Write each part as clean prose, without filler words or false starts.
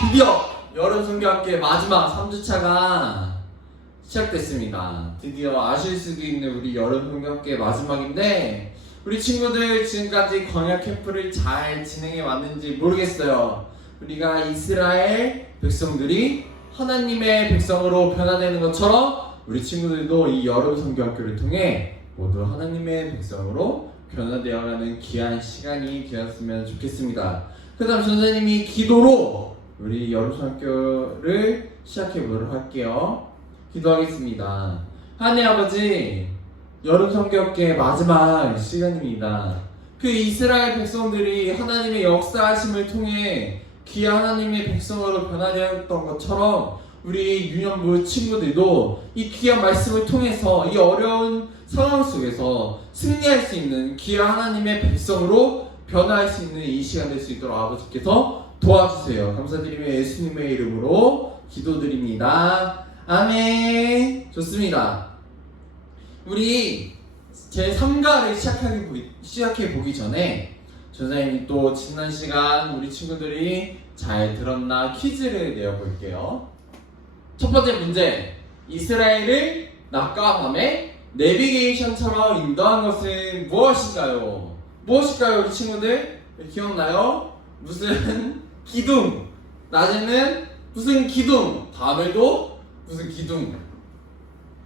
드디어 여름 성교학교의 마지막 3주차가 시작됐습니다. 드디어 아실 수도 있는 우리 여름 성교학교의 마지막인데 우리 친구들 지금까지 광야 캠프를 잘 진행해 왔는지 모르겠어요. 우리가 이스라엘 백성들이 하나님의 백성으로 변화되는 것처럼 우리 친구들도 이 여름 성교학교를 통해 모두 하나님의 백성으로 변화되어가는 귀한 시간이 되었으면 좋겠습니다. 그 다음 선생님이 기도로 우리 여름 성교를 시작해 보도록 할게요. 기도하겠습니다. 하나님 아버지, 여름 성교학교의 마지막 시간입니다. 그 이스라엘 백성들이 하나님의 역사하심을 통해 귀한 하나님의 백성으로 변화되었던 것처럼 우리 유년부 친구들도 이 귀한 말씀을 통해서 이 어려운 상황 속에서 승리할 수 있는 귀한 하나님의 백성으로 변화할 수 있는 이 시간 될 수 있도록 아버지께서 도와주세요. 감사드리며 예수님의 이름으로 기도드립니다. 아멘. 좋습니다. 우리 제3가를 시작해보기 전에 전사님이 또 지난 시간 우리 친구들이 잘 들었나 퀴즈를 내어볼게요. 첫 번째 문제, 이스라엘을 낮과 밤에 내비게이션처럼 인도한 것은 무엇인가요? 무엇일까요, 우리 친구들? 기억나요? 무슨 기둥, 낮에는 무슨 기둥, 밤에도 무슨 기둥.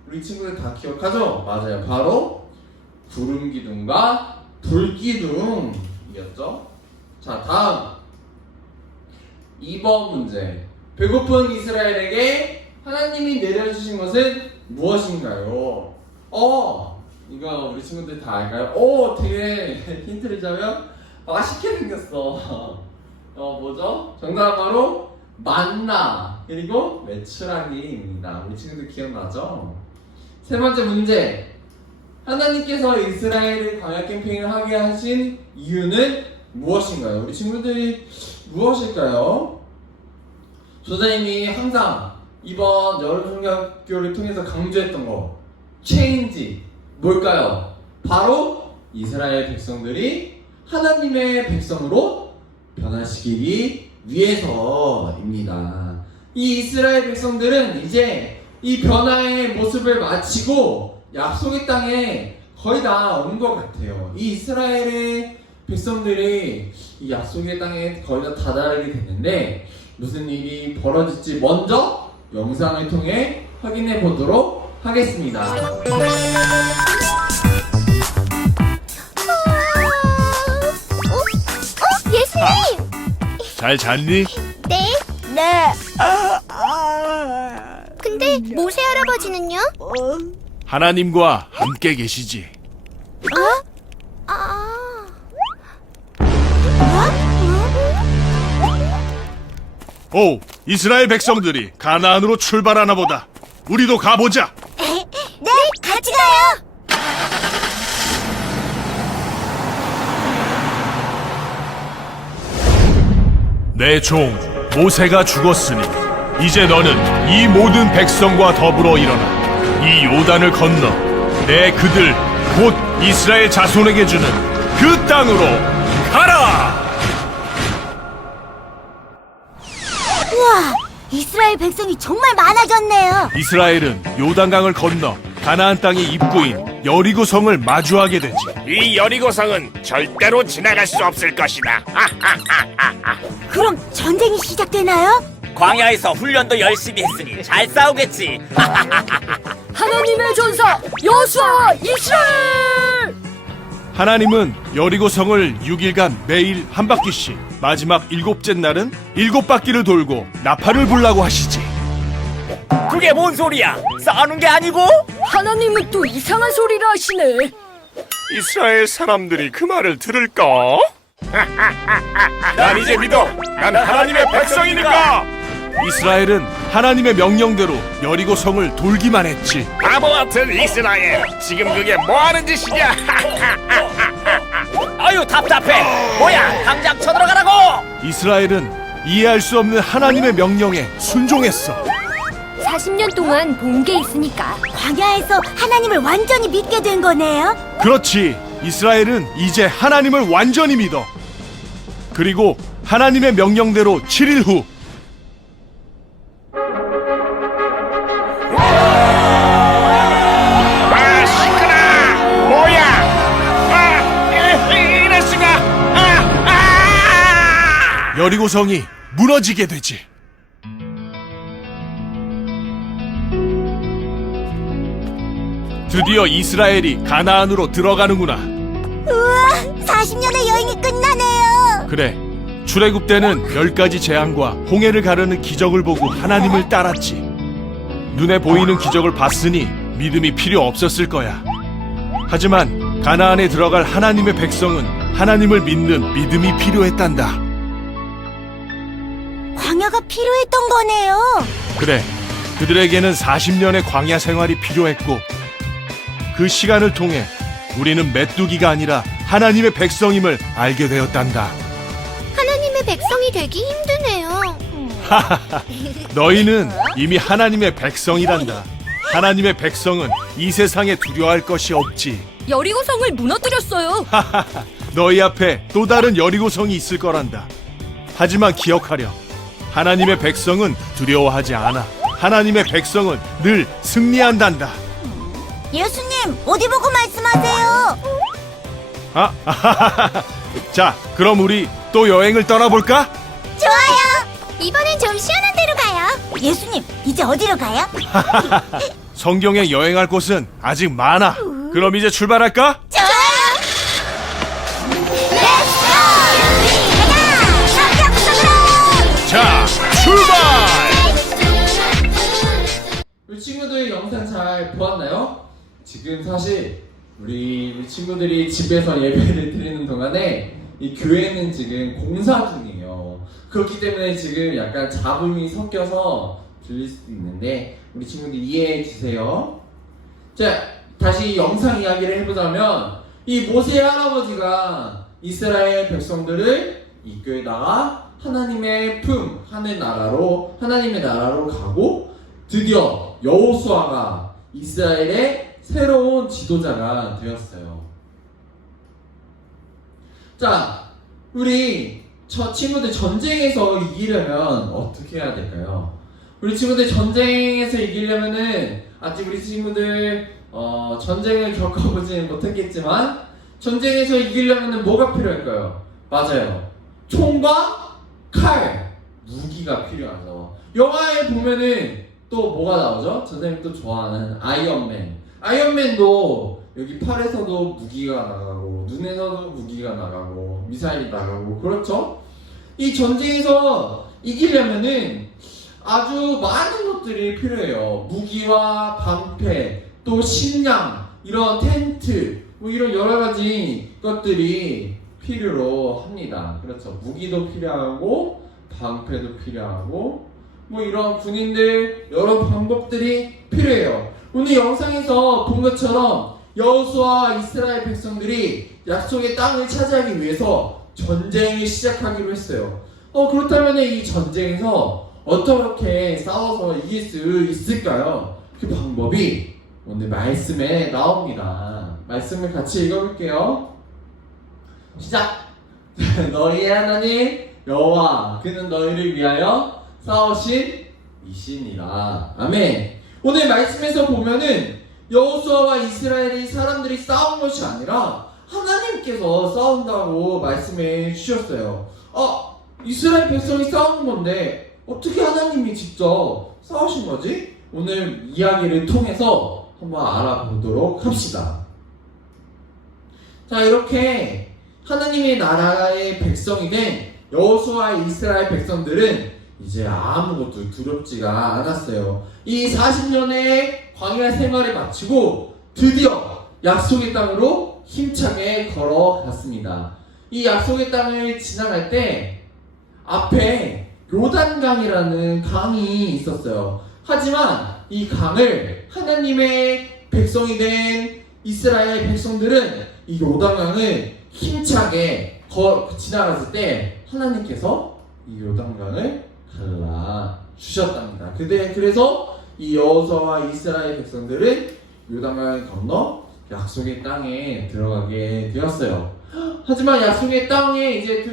우리 친구들 다 기억하죠? 맞아요. 바로 구름 기둥과 불 기둥이었죠. 자, 다음 2번 문제. 배고픈 이스라엘에게 하나님이 내려주신 것은 무엇인가요? 이거 우리 친구들 다 알까요? 되게 힌트를 자면 맛있게 생겼어. 뭐죠? 정답은 바로 만나 그리고 메추라기입니다. 우리 친구들 기억나죠? 세 번째 문제. 하나님께서 이스라엘을 광야 캠핑을 하게 하신 이유는 무엇인가요? 우리 친구들이 무엇일까요? 조사님이 항상 이번 여름 성경학교를 통해서 강조했던 거 체인지 뭘까요? 바로 이스라엘 백성들이 하나님의 백성으로 변화시키기 위해서입니다. 이 이스라엘 백성들은 이제 이 변화의 모습을 마치고 약속의 땅에 거의 다 온 것 같아요. 이 이스라엘의 백성들이 이 약속의 땅에 거의 다 다다르게 됐는데 무슨 일이 벌어질지 먼저 영상을 통해 확인해 보도록 하겠습니다. 예수님! 잘 잤니? 네? 네. 근데 모세 할아버지는요? 하나님과 함께 계시지. 오, 이스라엘 백성들이 가나안으로 출발하나 보다. 우리도 가보자. 네, 같이 가요! 내 종 모세가 죽었으니 이제 너는 이 모든 백성과 더불어 일어나 이 요단을 건너 내 그들 곧 이스라엘 자손에게 주는 그 땅으로 가라. 우와, 이스라엘 백성이 정말 많아졌네요. 이스라엘은 요단강을 건너 가나안 땅의 입구인 여리고성을 마주하게 되지. 이 여리고성은 절대로 지나갈 수 없을 것이다. 그럼 전쟁이 시작되나요? 광야에서 훈련도 열심히 했으니 잘 싸우겠지. 하나님의 전사 여수아와 이스라엘! 하나님은 여리고성을 6일간 매일 한 바퀴씩, 마지막 7째 날은 7바퀴를 돌고 나팔을 불라고 하시지. 그게 뭔 소리야? 싸우는 게 아니고? 하나님은 또 이상한 소리를 하시네. 이스라엘 사람들이 그 말을 들을까? 난 이제 믿어. 난 하나님의 백성이니까. 이스라엘은 하나님의 명령대로 여리고성을 돌기만 했지. 바보 같은 이스라엘. 지금 그게 뭐 하는 짓이냐? 아유 답답해. 뭐야? 당장 쳐들어가라고. 이스라엘은 이해할 수 없는 하나님의 명령에 순종했어. 40년 동안 본 게 있으니까 광야에서 하나님을 완전히 믿게 된 거네요. 그렇지. 이스라엘은 이제 하나님을 완전히 믿어. 그리고 하나님의 명령대로 7일 후 여리고성이 무너지게 되지. 드디어 이스라엘이 가나안으로 들어가는구나. 우와, 40년의 여행이 끝나네요. 그래, 출애굽 때는 10가지 재앙과 홍해를 가르는 기적을 보고 하나님을 따랐지. 눈에 보이는 기적을 봤으니 믿음이 필요 없었을 거야. 하지만 가나안에 들어갈 하나님의 백성은 하나님을 믿는 믿음이 필요했단다. 광야가 필요했던 거네요. 그래, 그들에게는 40년의 광야 생활이 필요했고, 그 시간을 통해 우리는 메뚜기가 아니라 하나님의 백성임을 알게 되었단다. 하나님의 백성이 되기 힘드네요. 너희는 이미 하나님의 백성이란다. 하나님의 백성은 이 세상에 두려워할 것이 없지. 여리고성을 무너뜨렸어요. 너희 앞에 또 다른 여리고성이 있을 거란다. 하지만 기억하렴. 하나님의 백성은 두려워하지 않아. 하나님의 백성은 늘 승리한단다. 예수님, 어디 보고 말씀하세요? 자, 그럼 우리 또 여행을 떠나볼까? 좋아요. 이번엔 좀 시원한 데로 가요. 예수님, 이제 어디로 가요? 성경에 여행할 곳은 아직 많아. 그럼 이제 출발할까? 좋아요. 자, 출발! 우리 친구들 영상 잘 보았나요? 지금 사실 우리 친구들이 집에서 예배를 드리는 동안에 이 교회는 지금 공사 중이에요. 그렇기 때문에 지금 약간 잡음이 섞여서 들릴 수도 있는데 우리 친구들 이해해 주세요. 자, 다시 영상 이야기를 해보자면 이 모세 할아버지가 이스라엘 백성들을 이끌다가 하나님의 품, 하나님의 나라로 가고 드디어 여호수아가 이스라엘의 새로운 지도자가 되었어요. 자, 우리 저 친구들 전쟁에서 이기려면 어떻게 해야 될까요? 우리 친구들 전쟁에서 이기려면은 아직 우리 친구들 전쟁을 겪어보지는 못했겠지만 전쟁에서 이기려면은 뭐가 필요할까요? 맞아요. 총과 칼, 무기가 필요하죠. 영화에 보면은 또 뭐가 나오죠? 선생님 또 좋아하는 아이언맨. 아이언맨도 여기 팔에서도 무기가 나가고 눈에서도 무기가 나가고 미사일이 나가고 그렇죠? 이 전쟁에서 이기려면은 아주 많은 것들이 필요해요. 무기와 방패, 또 식량, 이런 텐트, 뭐 이런 여러 가지 것들이 필요로 합니다. 그렇죠? 무기도 필요하고 방패도 필요하고 뭐 이런 군인들 여러 방법들이 필요해요. 오늘 영상에서 본 것처럼 여호수아와 이스라엘 백성들이 약속의 땅을 차지하기 위해서 전쟁을 시작하기로 했어요. 그렇다면 이 전쟁에서 어떻게 싸워서 이길 수 있을까요? 그 방법이 오늘 말씀에 나옵니다. 말씀을 같이 읽어볼게요. 시작! 너희의 하나님 여호와 그는 너희를 위하여 싸우신 이시니라. 아멘. 오늘 말씀에서 보면은 여호수아와 이스라엘이 사람들이 싸운 것이 아니라 하나님께서 싸운다고 말씀해 주셨어요. 이스라엘 백성이 싸우는 건데 어떻게 하나님이 직접 싸우신 거지? 오늘 이야기를 통해서 한번 알아보도록 합시다. 자, 이렇게 하나님의 나라의 백성이 된 여호수아와 이스라엘 백성들은 이제 아무것도 두렵지가 않았어요. 이 40년의 광야 생활을 마치고 드디어 약속의 땅으로 힘차게 걸어갔습니다. 이 약속의 땅을 지나갈 때 앞에 요단강이라는 강이 있었어요. 하지만 이 강을 하나님의 백성이 된 이스라엘 백성들은 이 요단강을 힘차게 지나갔을 때 하나님께서 이 요단강을 갈라 주셨답니다. 그래서 이 여호수아와 이스라엘 백성들은 요단강을 건너 약속의 땅에 들어가게 되었어요. 하지만 약속의 땅에 이제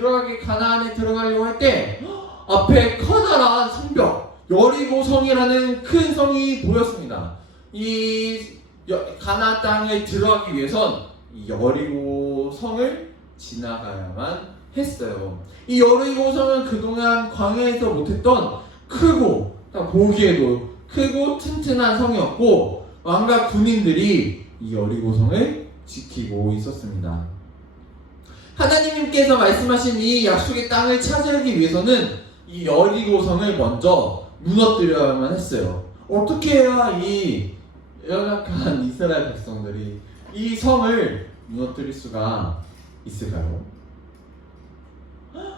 가나안에 들어가려고 할 때 앞에 커다란 성벽 여리고 성이라는 큰 성이 보였습니다. 이 가나안 땅에 들어가기 위해선 이 여리고 성을 지나가야만 했어요. 이 여리고성은 그동안 광야에서 못했던 크고 보기에도 크고 튼튼한 성이었고 왕과 군인들이 이 여리고성을 지키고 있었습니다. 하나님께서 말씀하신 이 약속의 땅을 차지하기 위해서는 이 여리고성을 먼저 무너뜨려야만 했어요. 어떻게 해야 이 연약한 이스라엘 백성들이 이 성을 무너뜨릴 수가 있을까요?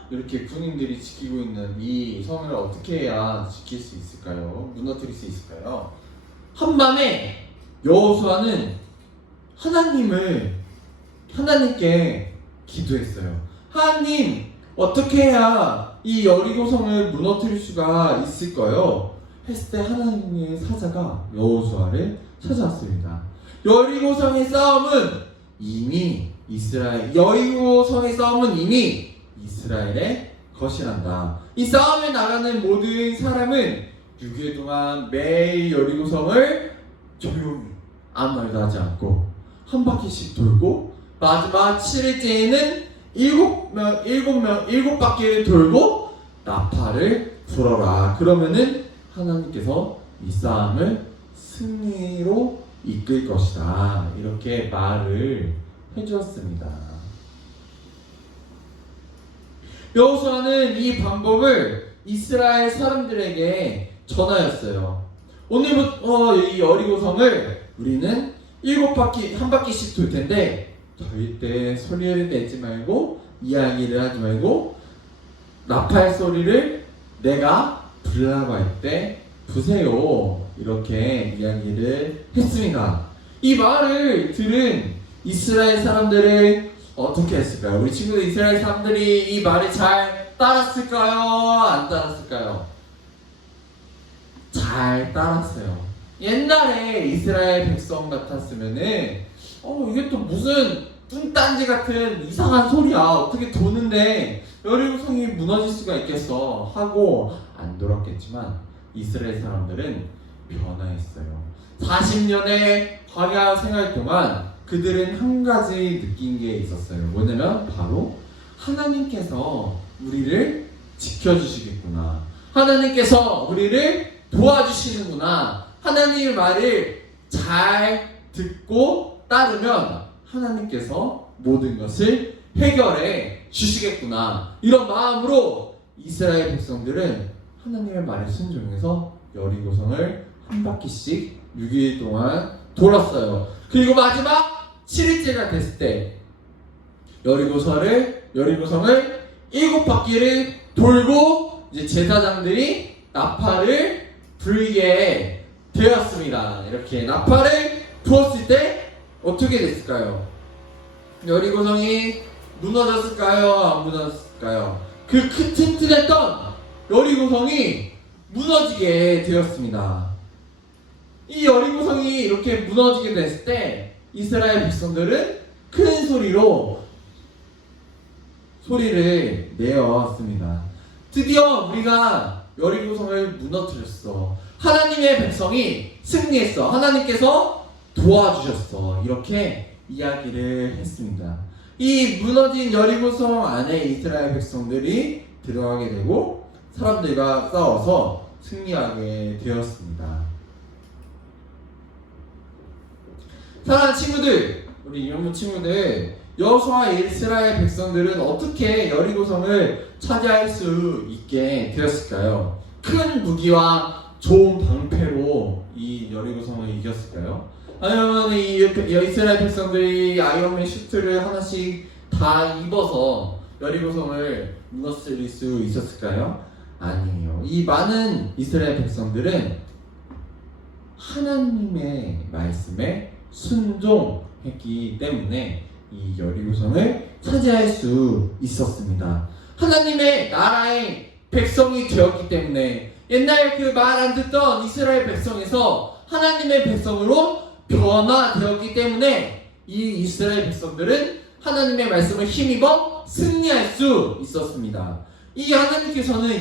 이렇게 군인들이 지키고 있는 이 성을 어떻게 해야 지킬 수 있을까요? 무너뜨릴 수 있을까요? 한밤에 여호수아는 하나님께 기도했어요. 하나님, 어떻게 해야 이 여리고성을 무너뜨릴 수가 있을까요? 했을 때 하나님의 사자가 여호수아를 찾아왔습니다. 여리고성의 싸움은 이미 이스라엘의 것이란다. 이 싸움에 나가는 모든 사람은 6일 동안 매일 여리고성을 조용히 아무 말도 하지 않고 한 바퀴씩 돌고 마지막 7일째에는 7바퀴를 돌고 나팔을 불어라. 그러면은 하나님께서 이 싸움을 승리로 이끌 것이다. 이렇게 말을 해주었습니다. 여호수아는 이 방법을 이스라엘 사람들에게 전하였어요. 오늘부터 이 여리고성을 우리는 한 바퀴씩 돌 텐데 절대 소리를 내지 말고 이야기를 하지 말고 나팔 소리를 내가 불라고 할 때 부세요. 이렇게 이야기를 했습니다. 이 말을 들은 이스라엘 사람들은 어떻게 했을까요? 우리 친구들 이스라엘 사람들이 이 말을 잘 따랐을까요? 안 따랐을까요? 잘 따랐어요. 옛날에 이스라엘 백성 같았으면은 이게 또 무슨 뚱딴지 같은 이상한 소리야. 어떻게 도는데 여리고성이 무너질 수가 있겠어 하고 안 돌았겠지만 이스라엘 사람들은 변화했어요. 40년의 광야 생활 동안 그들은 한 가지 느낀 게 있었어요. 뭐냐면 바로 하나님께서 우리를 지켜주시겠구나. 하나님께서 우리를 도와주시는구나. 하나님의 말을 잘 듣고 따르면 하나님께서 모든 것을 해결해 주시겠구나. 이런 마음으로 이스라엘 백성들은 하나님의 말에 순종해서 여리고성을 한 바퀴씩 6일 동안 돌았어요. 그리고 마지막 7일째가 됐을 때 여리고성을 7바퀴를 돌고 이제 제사장들이 나팔을 불게 되었습니다. 이렇게 나팔을 부었을 때 어떻게 됐을까요? 여리고성이 무너졌을까요? 안 무너졌을까요? 그 튼튼했던 여리고성이 무너지게 되었습니다. 이 여리고성이 이렇게 무너지게 됐을 때 이스라엘 백성들은 큰 소리를 내었습니다. 드디어 우리가 여리고성을 무너뜨렸어. 하나님의 백성이 승리했어. 하나님께서 도와주셨어. 이렇게 이야기를 했습니다. 이 무너진 여리고성 안에 이스라엘 백성들이 들어가게 되고 사람들과 싸워서 승리하게 되었습니다. 사랑하는 친구들, 우리 이런 친구들, 여호수아 이스라엘 백성들은 어떻게 여리고성을 차지할 수 있게 되었을까요? 큰 무기와 좋은 방패로 이 여리고성을 이겼을까요? 아니면 이 이스라엘 백성들이 아이언맨 슈트를 하나씩 다 입어서 여리고성을 무너뜨릴 수 있었을까요? 아니에요. 이 많은 이스라엘 백성들은 하나님의 말씀에 순종했기 때문에 이 여리고성을 차지할 수 있었습니다. 하나님의 나라의 백성이 되었기 때문에 옛날 그 말 안 듣던 이스라엘 백성에서 하나님의 백성으로 변화되었기 때문에 이 이스라엘 백성들은 하나님의 말씀을 힘입어 승리할 수 있었습니다. 이 하나님께서는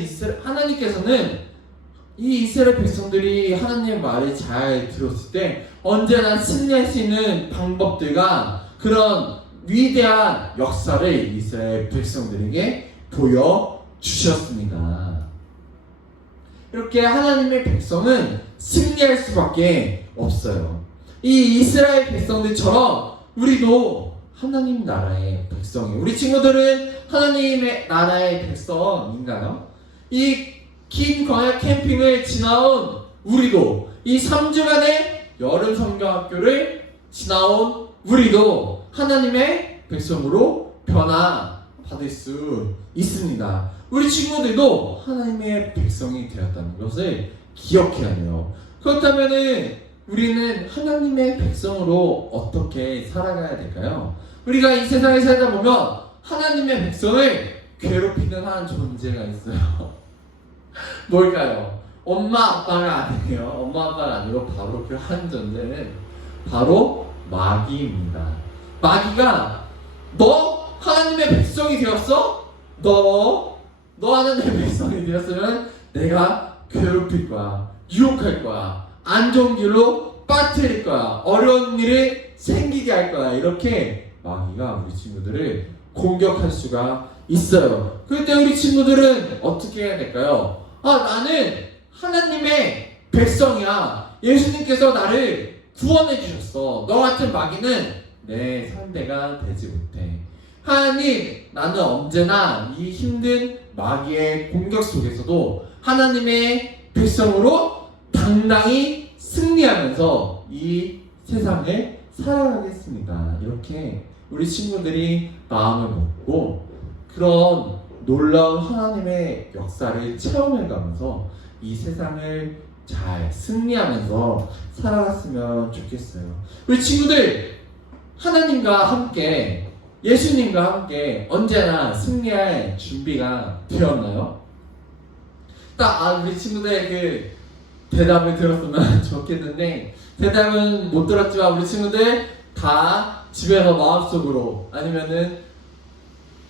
이 이스라엘 백성들이 하나님의 말을 잘 들었을 때 언제나 승리할 수 있는 방법들과 그런 위대한 역사를 이스라엘 백성들에게 보여주셨습니다. 이렇게 하나님의 백성은 승리할 수밖에 없어요. 이 이스라엘 백성들처럼 우리도 하나님 나라의 백성이에요. 우리 친구들은 하나님의 나라의 백성인가요? 이 긴 광야 캠핑을 지나온 우리도, 이 3주간의 여름 성경학교를 지나온 우리도 하나님의 백성으로 변화받을 수 있습니다. 우리 친구들도 하나님의 백성이 되었다는 것을 기억해야 돼요. 그렇다면은 우리는 하나님의 백성으로 어떻게 살아가야 될까요? 우리가 이 세상에 살다 보면 하나님의 백성을 괴롭히는 한 존재가 있어요. 뭘까요? 엄마 아빠가 아니에요. 엄마 아빠가 아니고 바로 그 한 존재는 바로 마귀입니다. 마귀가 너 하나님의 백성이 되었어? 너 하나님의 백성이 되었으면 내가 괴롭힐 거야, 유혹할 거야, 안 좋은 길로 빠뜨릴 거야, 어려운 일을 생기게 할 거야. 이렇게 마귀가 우리 친구들을 공격할 수가 있어요. 그럴 때 우리 친구들은 어떻게 해야 될까요? 나는 하나님의 백성이야. 예수님께서 나를 구원해 주셨어. 너 같은 마귀는 내 상대가 되지 못해. 하나님, 나는 언제나 이 힘든 마귀의 공격 속에서도 하나님의 백성으로 당당히 승리하면서 이 세상을 살아가겠습니다. 이렇게 우리 친구들이 마음을 먹고 그런 놀라운 하나님의 역사를 체험해가면서 이 세상을 잘 승리하면서 살아갔으면 좋겠어요. 우리 친구들, 하나님과 함께, 예수님과 함께 언제나 승리할 준비가 되었나요? 우리 친구들 그 대답을 들었으면 좋겠는데, 대답은 못 들었지만 우리 친구들 다 집에서 마음속으로 아니면은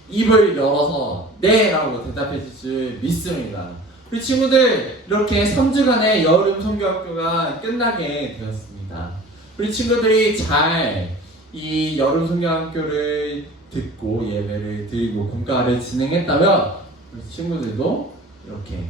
입을 열어서 네 라고 대답해 줄 줄 믿습니다. 우리 친구들 이렇게 3주간의 여름 성경학교가 끝나게 되었습니다. 우리 친구들이 잘 이 여름 성경학교를 듣고 예배를 드리고 공과를 진행했다면 우리 친구들도 이렇게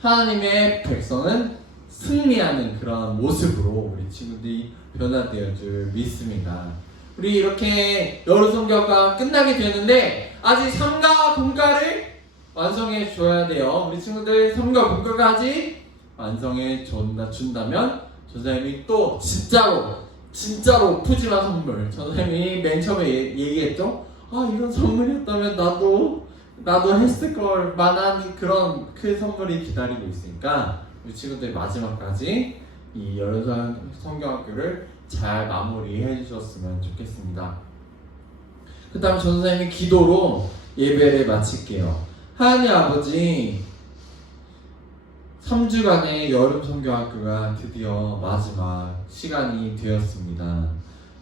하나님의 백성은 승리하는 그런 모습으로 우리 친구들이 변화되어 줄 믿습니다. 우리 이렇게 여름 성경학교가 끝나게 되는데 아직 3과 공과를 완성해 줘야 돼요. 우리 친구들 3과 공과까지 완성해 준다면 전사님이 또 진짜로 푸짐한 선물, 전사님이 맨 처음에 얘기했죠? 이런 선물이었다면 나도 했을 걸 만한 그런 큰 선물이 기다리고 있으니까 우리 친구들 마지막까지 이 여름 성경학교를 잘 마무리해 주셨으면 좋겠습니다. 그 다음 전사님이 기도로 예배를 마칠게요. 하나님 아버지, 3주간의 여름 성경학교가 드디어 마지막 시간이 되었습니다.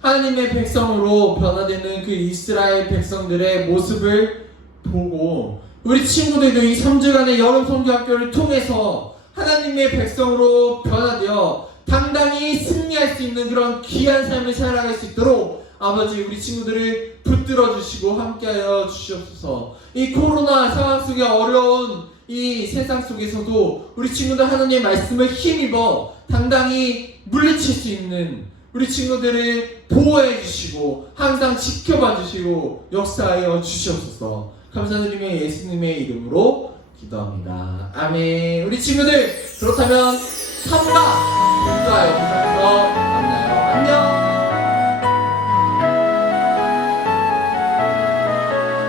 하나님의 백성으로 변화되는 그 이스라엘 백성들의 모습을 보고 우리 친구들도 이 3주간의 여름 성경학교를 통해서 하나님의 백성으로 변화되어 당당히 승리할 수 있는 그런 귀한 삶을 살아갈 수 있도록 아버지 우리 친구들을 붙들어 주시고 함께하여 주시옵소서. 이 코로나 상황 속에 어려운 이 세상 속에서도 우리 친구들 하나님의 말씀을 힘입어 당당히 물리칠 수 있는 우리 친구들을 보호해 주시고 항상 지켜봐 주시고 역사하여 주시옵소서. 감사드리며 예수님의 이름으로 기도합니다. 아멘. 우리 친구들, 그렇다면 3과 공과 영상에서 만나요. 안녕.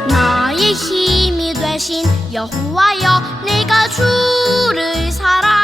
나의 힘이 되신 여호와여, 내가 주를 사랑